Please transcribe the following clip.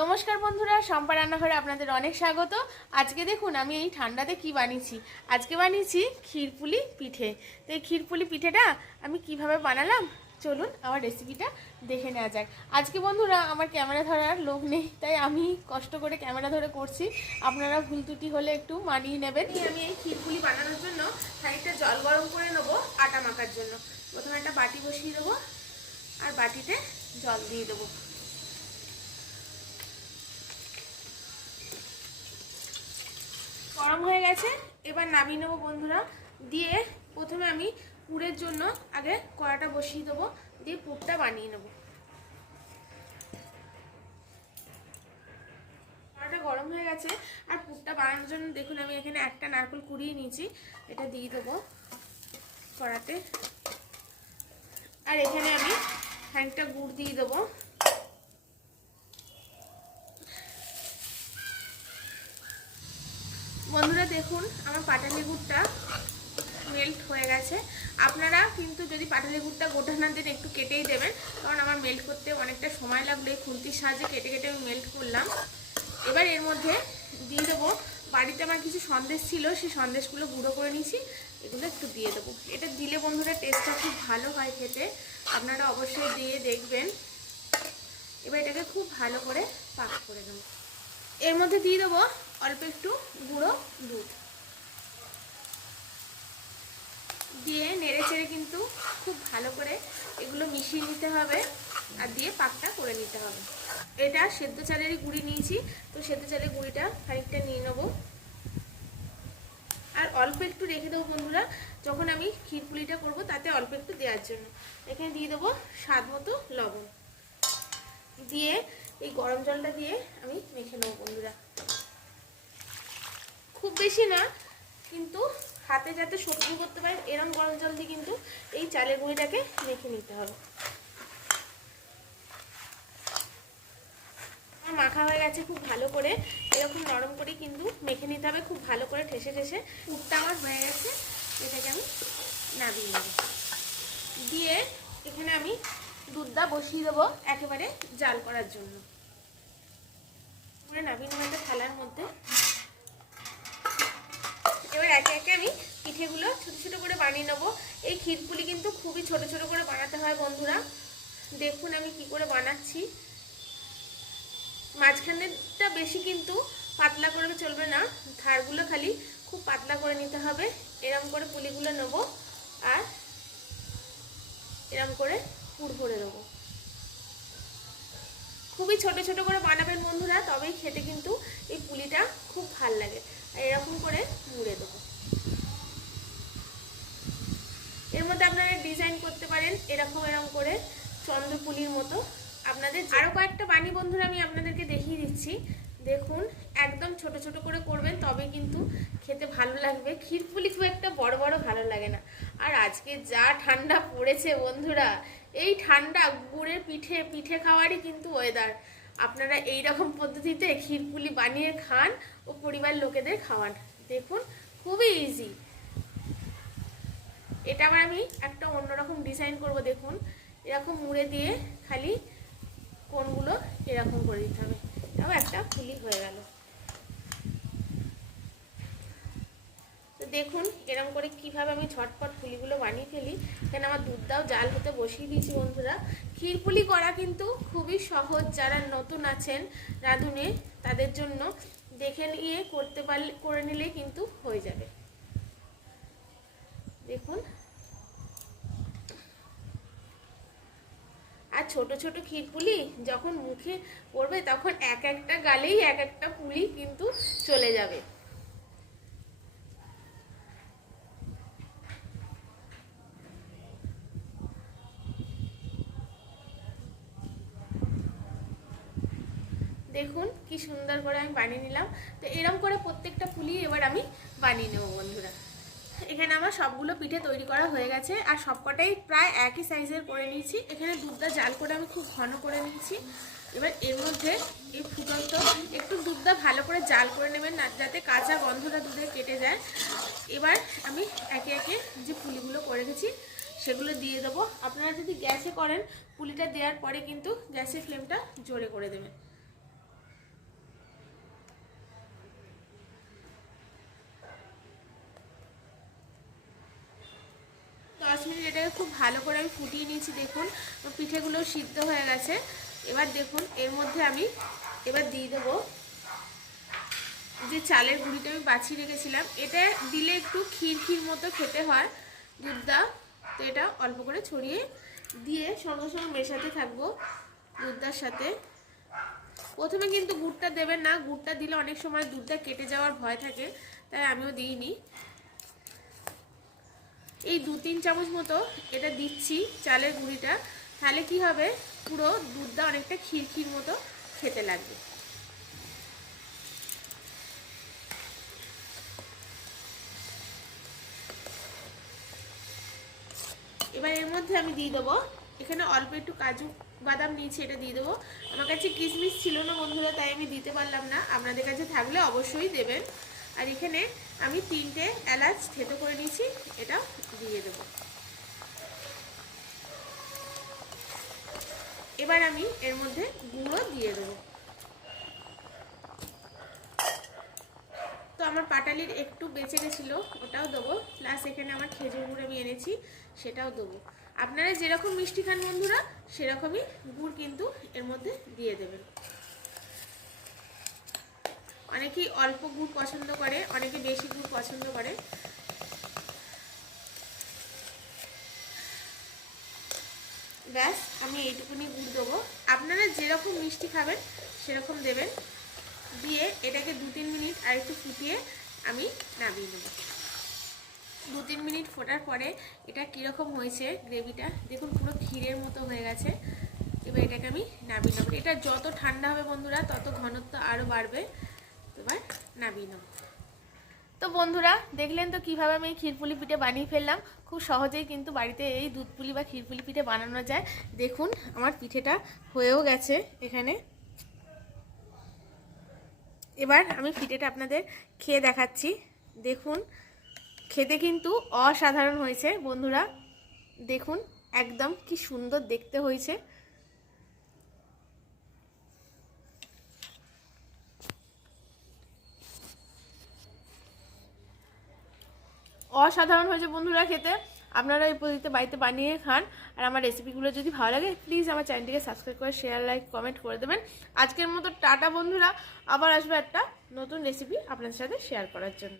নমস্কার বন্ধুরা সম্পা রান্নাঘরে আপনাদের অনেক স্বাগত। আজকে দেখুন, আমি এই ঠান্ডাতে কি বানিয়েছি? আজকে বানিয়েছি ক্ষীরপুলি পিঠে। তো এই ক্ষীরপুলি পিঠেটা আমি কীভাবে বানালাম? চলুন আমার রেসিপিটা দেখে নেওয়া যাক। আজকে বন্ধুরা, আমার ক্যামেরা ধরার লোক নেই, তাই আমি কষ্ট করে ক্যামেরা ধরে করছি। আপনারা ভুল ত্রুটি হলে একটু মানিয়ে নেবেন। আমি এই ক্ষীরপুলি বানানোর জন্য খানিকটা জল গরম করে নেব, আটা মাখার জন্য। প্রথমে একটা বাটি বসিয়ে দেবো, আর বাটিতে জল দিয়ে দেবো। গরম হয়ে গেছে, এবার নামিয়ে নেব বন্ধুরা। দিয়ে প্রথমে আমি পুরের জন্য আগে কড়াটা বসিয়ে দেবো, দিয়ে পুরটা বানিয়ে নেব। কড়াটা গরম হয়ে গেছে, আর পুরটা বানানোর জন্য দেখুন আমি এখানে একটা নারকেল কুড়িয়ে নিয়েছি, এটা দিয়ে দেবো কড়াতে। আর এখানে আমি খানিকটা গুড় দিয়ে দেবো বন্ধুরা দেখুন, আমার পাটালি গুড়টা মেল্ট হয়ে গেছে। আপনারা কিন্তু যদি পাটালি গুড়টা গোটা না দেন, একটু কেটেই দেবেন। কারণ আমার মেল্ট করতে অনেকটা সময় লাগল, এই খুন্তির সাহায্যে কেটে কেটে আমি মেল্ট করলাম। এবার এর মধ্যে দিয়ে দেবো, বাড়িতে আমার কিছু সন্দেশ ছিল, সেই সন্দেশগুলো গুঁড়ো করে নিয়েছি। এগুলো একটু দিয়ে দেবো। এটা দিলে বন্ধুরা টেস্টটা খুব ভালো হয় খেতে। আপনারা অবশ্যই দিয়ে দেখবেন। এবার এটাকে খুব ভালো করে পাক করে নেব। এর মধ্যে দিয়ে দেবো অল্প একটু গুঁড়ো দুধ। দিয়ে নেড়ে চেড়ে কিন্তু খুব ভালো করে এগুলো মিশিয়ে নিতে হবে আর দিয়ে পাকটা করে নিতে হবে। এটা সেদ্ধ চালেরই গুঁড়ি নিয়েছি, তো সেদ্ধ চালের গুঁড়িটা খানিকটা নিয়ে নেব। আর অল্প একটু রেখে দেবো বন্ধুরা, যখন আমি ক্ষীরপুলিটা করব তাতে অল্প একটু দেওয়ার জন্য। এখানে দিয়ে দেবো স্বাদ মতো লবণ। দিয়ে এই গরম জলটা দিয়ে আমি মেখে নেব বন্ধুরা। বেশি না, কিন্তু হাতে যাতে সবজি করতে পারেন এরম গরম জল দিয়ে কিন্তু এই চালের গুঁড়িটাকে মেখে নিতে হবে। মাখা হয়ে গেছে খুব ভালো করে, এরকম নরম করে কিন্তু মেখে নিতে হবে, খুব ভালো করে ঠেসে ঠেসে। পুরটা আমার হয়ে গেছে, এটাকে আমি নামিয়ে নেব। দিয়ে এখানে আমি দুধটা বসিয়ে দেবো একেবারে জাল করার জন্য। পুরো নামিয়ে নেব একটা থালার মধ্যে এবার একে একে আমি পিঠেগুলো ছোটো ছোটো করে বানিয়ে নেব। এই ক্ষীরপুলি কিন্তু খুবই ছোট ছোট করে বানাতে হয় বন্ধুরা। দেখুন আমি কি করে বানাচ্ছি। মাঝখানেরটা বেশি কিন্তু পাতলা করে চলবে না, ধারগুলো খালি খুব পাতলা করে নিতে হবে। এরম করে পুলিগুলো নেব আর এরম করে পুর ভরে দেবো খুবই ছোট ছোট করে বানাবেন বন্ধুরা, তবেই খেতে কিন্তু এই পুলিটা খুব ভালো লাগে। এরকম করে মুড়ে দেবো। এর মধ্যে আপনারা ডিজাইন করতে পারেন, এরকম এরকম করে চন্দ্রপুলির মতো। আপনাদের আরও কয়েকটা বাণী বন্ধুরা আমি আপনাদেরকে দেখিয়ে দিচ্ছি। দেখুন, একদম ছোট ছোট করে করবেন, তবে কিন্তু খেতে ভালো লাগবে। ক্ষীরপুলি খুব একটা বড় বড় ভালো লাগে না। আর আজকে যা ঠান্ডা পড়েছে বন্ধুরা, এই ঠান্ডা গুড়ের পিঠে পিঠে খাওয়ারই কিন্তু ওয়েদার আপনারা এই রকম পদ্ধতিতে ক্ষীরপুলি বানিয়ে খান ও পরিবার লোকেদের খাওয়ান। দেখুন, খুবই ইজি এটা আবার আমি একটা অন্যরকম ডিজাইন করব, দেখুন। এরকম মুড়ে দিয়ে খালি কোনগুলো এরকম করে দিতে হবে। তাও একটা ফুলি হয়ে গেল। দেখুন এরকম করে কীভাবে আমি ঝটপট পুলিগুলো বানিয়ে ফেলি। কেন আমার দুধটাও জাল হতে বসিয়ে দিয়েছি বন্ধুরা। ক্ষীরপুলি করা কিন্তু খুবই সহজ। যারা নতুন আছেন রাঁধুনে, তাদের জন্য দেখে নিয়ে করতে পারলে করে নিলে কিন্তু হয়ে যাবে। দেখুন। আর ছোট ছোট ক্ষীরপুলি যখন মুখে পড়বে, তখন এক একটা গালেই এক একটা পুলি কিন্তু চলে যাবে। দেখুন কি সুন্দর করে আমি বানিয়ে নিলাম। তো এরম করে প্রত্যেকটা পুলি এবার আমি বানিয়ে নেব বন্ধুরা। এখানে আমার সবগুলো পিঠে তৈরি করা হয়ে গেছে আর সবকটাই প্রায় একই সাইজের করে নিয়েছি। এখানে দুধটা জাল করে আমি খুব ঘন করে নিয়েছি। এবার এর মধ্যে এই ফুটন্ত একটু দুধটা ভালো করে জাল করে নেবেন না, যাতে কাঁচা গন্ধটা দুধে কেটে যায়। এবার আমি একে একে যে পুলিগুলো করে রেখেছি, সেগুলো দিয়ে দেবো। আপনারা যদি গ্যাসে করেন, পুলিটা দেওয়ার পরে কিন্তু গ্যাসের ফ্লেমটা জোরে করে দেবেন। খুব ভালো করে আমি ফুটিয়ে নিয়েছি, দেখুন। পিঠেগুলো সিদ্ধ হয়ে গেছে। এবার দেখুন, এর মধ্যে আমি এবার দিয়ে দেবো যে চালের গুঁড়িটা আমি বাছিয়ে রেখেছিলাম। এটা দিলে একটু ক্ষীর ক্ষীর মতো খেতে হয় দুধটা। তো এটা অল্প করে ছড়িয়ে দিয়ে সঙ্গে সঙ্গে মেশাতে থাকব দুধটার সাথে। প্রথমে কিন্তু গুড়টা দেবেন না। গুড়টা দিলে অনেক সময় দুধটা কেটে যাওয়ার ভয় থাকে, তাই আমিও দিইনি। এই দু তিন চামচ মতো এটা দিচ্ছি চালের গুঁড়িটা, তাহলে কি হবে? পুরো দুধটা অনেকটা ক্ষীর মতো খেতে লাগবে। এবার এর মধ্যে আমি দিয়ে দেবো, এখানে অল্প একটু কাজু বাদাম নিয়েছি, এটা দিয়ে দেবো। আমার কাছে কিশমিশ ছিল না বন্ধুরা, তাই আমি দিতে পারলাম না। আপনাদের কাছে থাকলে অবশ্যই দেবেন। আর এখানে আমি তিনটে এলাচ থেতো করে নিয়েছি, এটা দিয়ে দেবো। এবার আমি এর মধ্যে গুঁড়ো দিয়ে দেবো। তো আমার পাটালির একটু বেঁচে গেছিল, ওটাও দেবো। প্লাস এখানে আমার খেজুর গুঁড়ো আমি এনেছি, সেটাও দেবো। আপনারা যেরকম মিষ্টি খান বন্ধুরা, সেরকমই গুড় কিন্তু এর মধ্যে দিয়ে দেবেন। অনেকেই অল্প গুড় পছন্দ করে, অনেকে বেশি গুড় পছন্দ করে। ব্যাস, আমি এইটুকুনি গুড় দেবো। আপনারা যেরকম মিষ্টি খাবেন, সেরকম দেবেন। দিয়ে এটাকে দু তিন মিনিট আর একটু ফুটিয়ে আমি নামিয়ে নেব। দু তিন মিনিট ফোটার পরে এটা কীরকম হয়েছে গ্রেভিটা, দেখুন পুরো ক্ষীরের মতো হয়ে গেছে। এবার এটাকে আমি নামিয়ে নেব। এটা যত ঠান্ডা হবে বন্ধুরা, তত ঘনত্ব আরও বাড়বে। এবার নামিয়ে নেব তো বন্ধুরা, দেখলেন তো কীভাবে আমি ক্ষীরপুলি পিঠে বানিয়ে ফেললাম? খুব সহজেই কিন্তু বাড়িতে এই দুধপুলি বা ক্ষীরপুলি পিঠে বানানো যায়। দেখুন, আমার পিঠেটা হয়েও গেছে এখানে। এবার আমি পিঠেটা আপনাদের খেয়ে দেখাচ্ছি। দেখুন, খেতে কিন্তু অসাধারণ হয়েছে বন্ধুরা। দেখুন, একদম কি সুন্দর দেখতে হয়েছে। অসাধারণ হয়েছে বন্ধুরা খেতে। আপনারা এই পদ্ধতিতে বাড়িতে বানিয়ে খান। আর আমার রেসিপিগুলো যদি ভালো লাগে প্লিজ আমার চ্যানেলটিকে সাবস্ক্রাইব করে শেয়ার লাইক কমেন্ট করে দেবেন। আজকের মতো টাটা বন্ধুরা। আবার আসবে একটা নতুন রেসিপি আপনাদের সাথে শেয়ার করার জন্য।